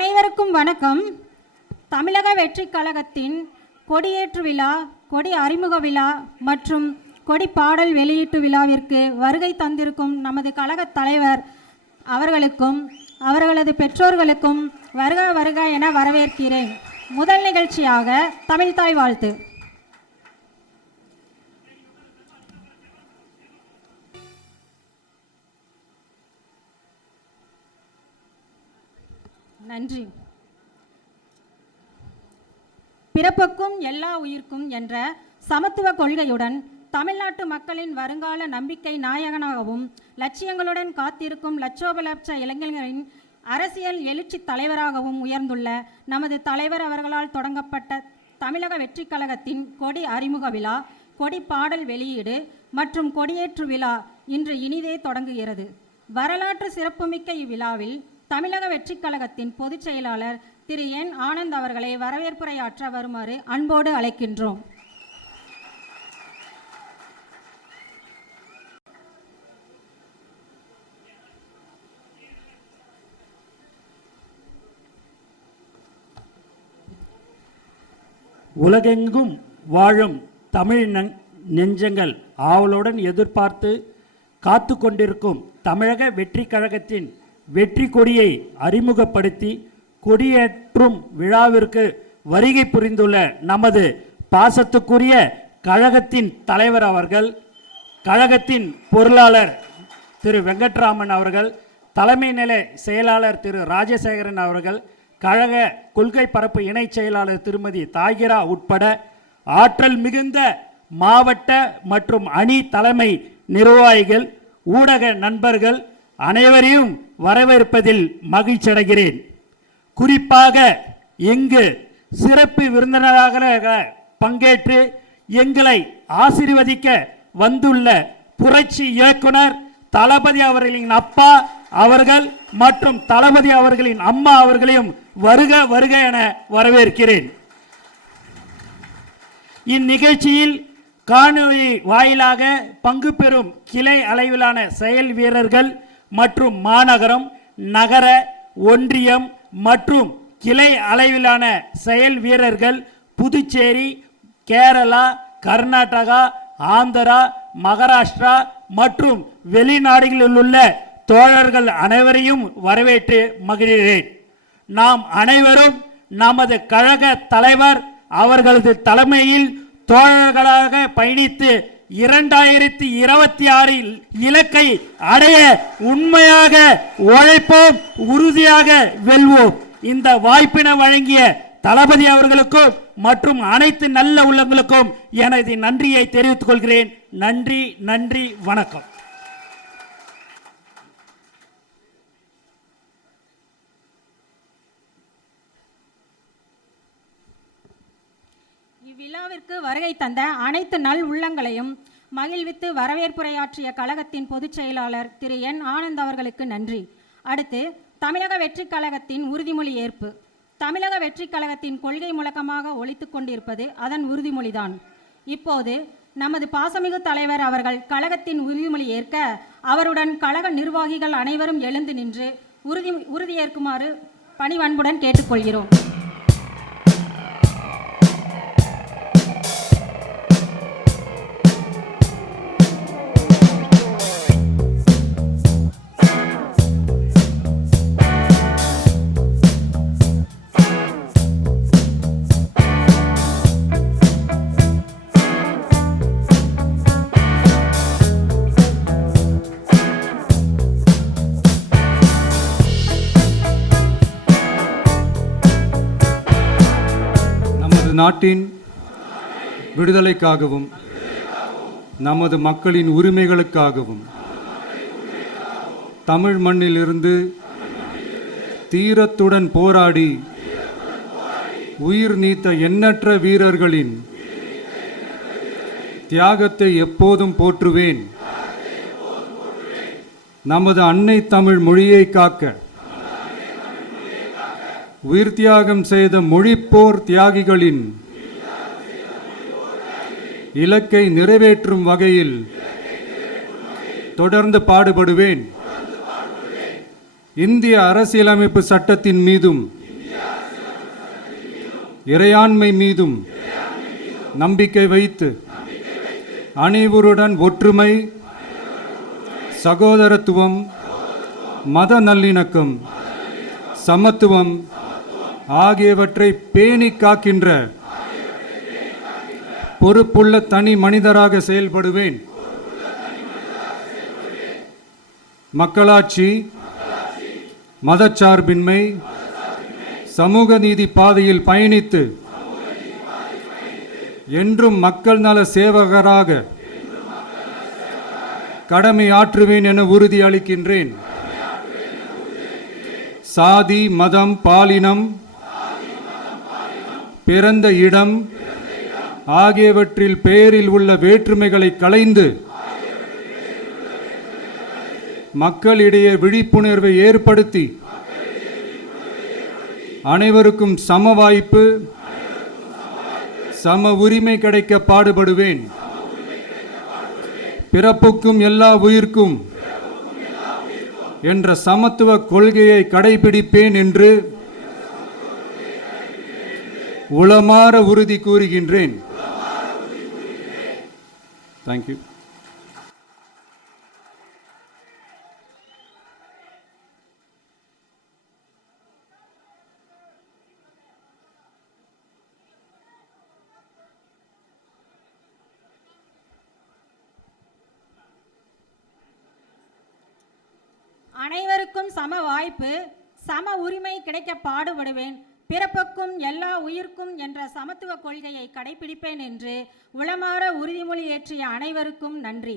அனைவருக்கும் வணக்கம். தமிழக வெற்றி கழகத்தின் கொடியேற்று விழா, கொடி அறிமுக விழா மற்றும் கொடி பாடல் வெளியீட்டு விழாவிற்கு வருகை தந்திருக்கும் நமது கழக தலைவர் அவர்களுக்கும் அவர்களது பெற்றோர்களுக்கும் வருக வருக என வரவேற்கிறேன். முதல் நிகழ்ச்சியாக தமிழ்தாய் வாழ்த்து. நன்றி. பிறப்புக்கும் எல்லா உயிர்க்கும் என்ற சமத்துவ கொள்கையுடன் தமிழ்நாட்டு மக்களின் வருங்கால நம்பிக்கை நாயகனாகவும் லட்சியங்களுடன் காத்திருக்கும் லட்சோபலட்ச இளைஞர்களின் அரசியல் எழுச்சி தலைவராகவும் உயர்ந்துள்ள நமது தலைவர் அவர்களால் தொடங்கப்பட்ட தமிழக வெற்றி கழகத்தின் கொடி அறிமுக விழா, கொடி பாடல் வெளியீடு மற்றும் கொடியேற்று விழா இன்று இனிதே தொடங்குகிறது. வரலாற்று சிறப்புமிக்க இவ்விழாவில் தமிழக வெற்றி கழகத்தின் பொதுச் செயலாளர் திரு என் ஆனந்த் அவர்களை வரவேற்புரையாற்ற வருமாறு அன்போடு அழைக்கின்றோம். உலகெங்கும் வாழும் தமிழ் நெஞ்சங்கள் ஆவலுடன் எதிர்பார்த்து காத்து கொண்டிருக்கும் தமிழக வெற்றி கழகத்தின் வெற்றி கொடியை அறிமுகப்படுத்தி கொடியேற்றும் விழாவிற்கு வருகை புரிந்துள்ள நமது பாசத்துக்குரிய கழகத்தின் தலைவர் அவர்கள், கழகத்தின் பொருளாளர் திரு வெங்கட்ராமன் அவர்கள், தலைமை நிலை செயலாளர் திரு ராஜசேகரன் அவர்கள், கழக கொள்கை பரப்பு இணை செயலாளர் திருமதி தாகிரா உட்பட ஆற்றல் மிகுந்த மாவட்ட மற்றும் அணி தலைமை நிர்வாகிகள், ஊடக நண்பர்கள் அனைவரையும் வரவேற்பதில் மகிழ்ச்சியடைகிறேன். குறிப்பாக இங்கு சிறப்பு விருந்தினராக பங்கேற்று எங்களை ஆசீர்வதிக்க வந்துள்ள புரட்சி இயக்குனர் தளபதி அவர்களின் அப்பா அவர்கள் மற்றும் தளபதி அவர்களின் அம்மா அவர்களையும் வருக வருக என வரவேற்கிறேன். இந்நிகழ்ச்சியில் காணொலி வாயிலாக பங்கு பெறும் கிளை அளவிலான செயல் வீரர்கள் மற்றும் மாநகரம், நகர, ஒன்றியம் மற்றும் கிளை அளவிலான செயல் வீரர்கள் புதுச்சேரி, கேரளா, கர்நாடகா, ஆந்திரா, மகாராஷ்டிரா மற்றும் வெளிநாடுகளில் உள்ள தோழர்கள் அனைவரையும் வரவேற்று மகிழ்கிறேன். நாம் அனைவரும் நமது கழக தலைவர் அவர்களது தலைமையில் தோழர்களாக பயணித்து 2026 இலக்கை அடைய உண்மையாக உழைப்போம், உறுதியாக வெல்வோம். இந்த வாய்ப்பினை வழங்கிய தளபதி அவர்களுக்கும் மற்றும் அனைத்து நல்ல உள்ளங்களுக்கும் எனது நன்றியை தெரிவித்துக் கொள்கிறேன். நன்றி, நன்றி, வணக்கம். இவ்விழாவிற்கு வருகை தந்த அனைத்து நல் உள்ளங்களையும் மகிழ்வித்து வரவேற்புரையாற்றிய கழகத்தின் பொதுச் செயலாளர் திரு என் ஆனந்த் அவர்களுக்கு நன்றி. அடுத்து தமிழக வெற்றி கழகத்தின் உறுதிமொழி ஏற்பு. தமிழக வெற்றி கழகத்தின் கொள்கை முழக்கமாக ஒலித்துக் கொண்டிருப்பது அதன் உறுதிமொழிதான். இப்போது நமது பாசமிகு தலைவர் அவர்கள் கழகத்தின் உறுதிமொழி ஏற்க அவருடன் கழக நிர்வாகிகள் அனைவரும் எழுந்து நின்று உறுதியேற்குமாறு பணிவன்புடன் கேட்டுக்கொள்கிறோம். நாட்டின் விடுதலைக்காகவும் நமது மக்களின் உரிமைகளுக்காகவும் தமிழ் மண்ணில் இருந்து தீரத்துடன் போராடி உயிர் நீத்த எண்ணற்ற வீரர்களின் தியாகத்தை எப்போதும் போற்றுவேன். நமது அன்னை தமிழ் மொழியை காக்க உயிர் தியாகம் செய்த மொழிப்போர் தியாகிகளின் இலக்கை நிறைவேற்றும் வகையில் தொடர்ந்து பாடுபடுவேன். இந்திய அரசியலமைப்பு சட்டத்தின் மீதும் இறையாண்மை மீதும் நம்பிக்கை வைத்து அனைவருடன் ஒற்றுமை, சகோதரத்துவம், மத நல்லிணக்கம், சமத்துவம் ஆகியவற்றை பேணி காக்கின்ற பொறுப்புள்ள தனி மனிதராக செயல்படுவேன். மக்களாட்சி, மதச்சார்பின்மை, சமூக நீதி பாதையில் பயணித்து என்றும் மக்கள் நல சேவகராக கடமை ஆற்றுவேன் என உறுதி அளிக்கின்றேன். சாதி, மதம், பாலினம், பிறந்த இடம் ஆகியவற்றில் பெயரில் உள்ள வேற்றுமைகளை களைந்து மக்களிடையே விழிப்புணர்வை ஏற்படுத்தி அனைவருக்கும் சம வாய்ப்பு, சம உரிமை கிடைக்க பாடுபடுவேன். பிறப்புக்கும் எல்லா உயிர்க்கும் என்ற சமத்துவ கொள்கையை கடைபிடிப்பேன் என்று உளமாற உறுதி கூறுகின்றேன். தேங்க்யூ. அனைவருக்கும் சம வாய்ப்பு, சம உரிமை கிடைக்க பாடுபடுவேன். பிறப்புக்கும் எல்லா உயிர்க்கும் என்ற சமத்துவ கொள்கையை கடைபிடிப்பேன் என்று உளமாற உறுதிமொழி ஏற்றிய அனைவருக்கும் நன்றி.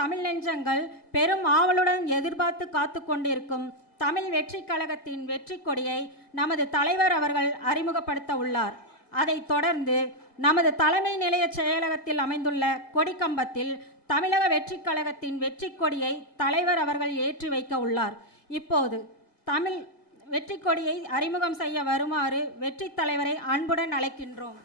தமிழ் நெஞ்சங்கள் பெரும் ஆவலுடன் எதிர்பார்த்து காத்து கொண்டிருக்கும் தமிழ் வெற்றி கழகத்தின் வெற்றி கொடியை நமது தலைவர் அவர்கள் அறிமுகப்படுத்த உள்ளார். அதைத் தொடர்ந்து நமது தலைமை நிலைய செயலகத்தில் அமைந்துள்ள கொடிக்கம்பத்தில் தமிழக வெற்றி கழகத்தின் வெற்றி கொடியை தலைவர் அவர்கள் ஏற்றி வைக்க உள்ளார். இப்போது தமிழ் வெற்றி கொடியை அறிமுகம் செய்ய வருமாறு வெற்றி தலைவரை அன்புடன் அழைக்கின்றோம்.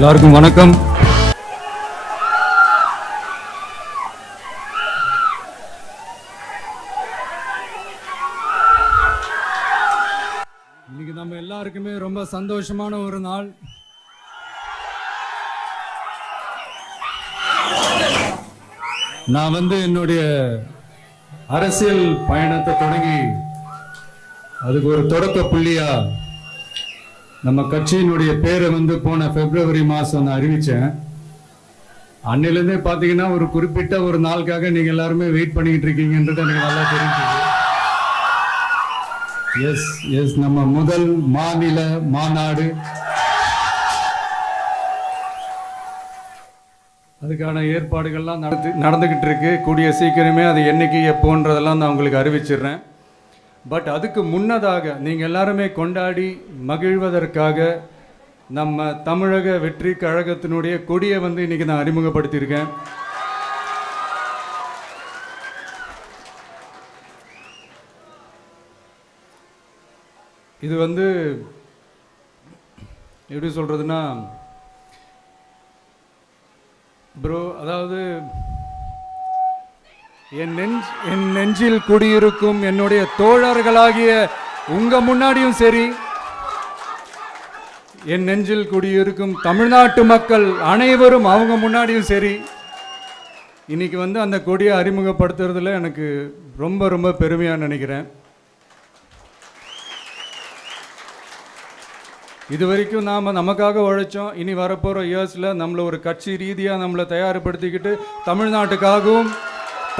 எல்லாருக்கும் வணக்கம். இன்னைக்கு நம்ம எல்லாருக்குமே ரொம்ப சந்தோஷமான ஒரு நாள். நான் என்னுடைய அரசியல் பயணத்தை தொடங்கி அதுக்கு ஒரு தொடக்க புள்ளியா நம்ம கட்சியினுடைய பேரை போன பிப்ரவரி மாசம் நான் அறிவிச்சேன். அன்னிலிருந்தே பாத்தீங்கன்னா ஒரு குறிப்பிட்ட ஒரு நாளுக்காக நீங்க எல்லாருமே வெயிட் பண்ணிக்கிட்டு இருக்கீங்கன்றது எனக்கு நல்லா தெரிஞ்சது. எஸ் நம்ம முதல் மாநில மாநாடு, அதுக்கான ஏற்பாடுகள்லாம் நடந்துகிட்டு இருக்கு. கூடிய சீக்கிரமே அது என்னைக்கு எப்போன்றதெல்லாம் நான் உங்களுக்கு அறிவிச்சிடுறேன். பட் அதுக்கு முன்னதாக நீங்கள் எல்லாருமே கொண்டாடி மகிழ்வதற்காக நம்ம தமிழக வெற்றி கழகத்தினுடைய கொடியை இன்னைக்கு நான் அறிமுகப்படுத்தியிருக்கேன். இது எப்படி சொல்றதுன்னா ப்ரோ, அதாவது என் நெஞ்சில் குடியிருக்கும் என்னுடைய தோழர்களாகிய உங்க முன்னாடியும் சரி, என் நெஞ்சில் குடியிருக்கும் தமிழ்நாட்டு மக்கள் அனைவரும் அவங்க முன்னாடியும் சரி, இன்னைக்கு அந்த கொடியை அறிமுகப்படுத்துறதுல எனக்கு ரொம்ப ரொம்ப பெருமையா நினைக்கிறேன். இது வரைக்கும் நாம் நமக்காக உழைச்சோம். இனி வரப்போகிற இயர்ஸில் நம்மளை ஒரு கட்சி ரீதியாக நம்மளை தயார்படுத்திக்கிட்டு தமிழ்நாட்டுக்காகவும்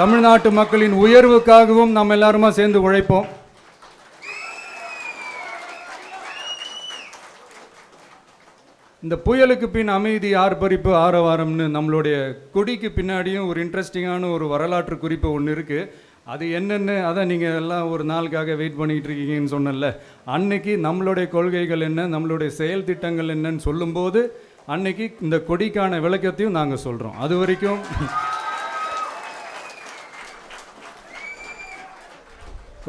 தமிழ்நாட்டு மக்களின் உயர்வுக்காகவும் நம்ம எல்லாருமா சேர்ந்து உழைப்போம். இந்த புயலுக்கு பின் அமைதி ஆர்ப்பரிப்பு ஆரவாரம்னு நம்மளுடைய கொடிக்கு பின்னாடியும் ஒரு இன்ட்ரெஸ்டிங்கான ஒரு வரலாற்று குறிப்பு ஒன்று இருக்குது. அது என்னென்னு அதை நீங்கள் எல்லாம் ஒரு நாளுக்காக வெயிட் பண்ணிகிட்டு இருக்கீங்கன்னு சொன்னல, அன்னைக்கு நம்மளுடைய கொள்கைகள் என்ன, நம்மளுடைய செயல் திட்டங்கள் என்னன்னு சொல்லும்போது அன்னைக்கு இந்த கொடிக்கான விளக்கத்தையும் நாங்கள் சொல்கிறோம். அது வரைக்கும்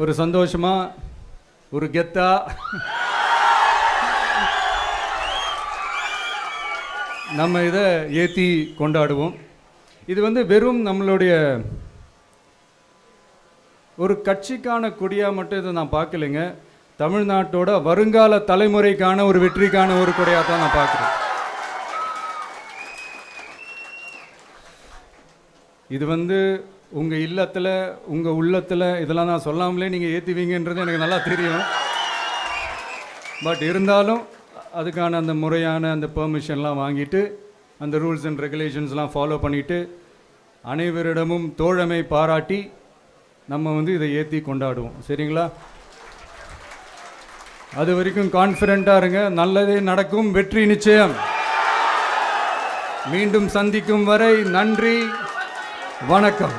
ஒரு சந்தோஷமா ஒரு கெத்தா நம்ம இதை ஏற்றி கொண்டாடுவோம். இது வெறும் நம்மளுடைய ஒரு கட்சிக்கான கொடியாக மட்டும் இதை நான் பார்க்கலைங்க. தமிழ்நாட்டோட வருங்கால தலைமுறைக்கான ஒரு வெற்றிக்கான ஒரு கொடியாக தான் நான் பார்க்குறேன். இது உங்கள் இல்லத்தில் உங்கள் உள்ளத்தில் இதெல்லாம் நான் சொல்லாமலே நீங்கள் ஏற்றுவீங்கன்றது எனக்கு நல்லா தெரியும். பட் இருந்தாலும் அதுக்கான அந்த முறையான அந்த பெர்மிஷன்லாம் வாங்கிட்டு அந்த ரூல்ஸ் அண்ட் ரெகுலேஷன்ஸ்லாம் ஃபாலோ பண்ணிவிட்டு அனைவரிடமும் தோழமை பாராட்டி நம்ம இதை ஏற்றி கொண்டாடுவோம். சரிங்களா? அது வரைக்கும் கான்ஃபிடென்ட்டாக இருங்க. நல்லதே நடக்கும். வெற்றி நிச்சயம். மீண்டும் சந்திக்கும் வரை நன்றி, வணக்கம்.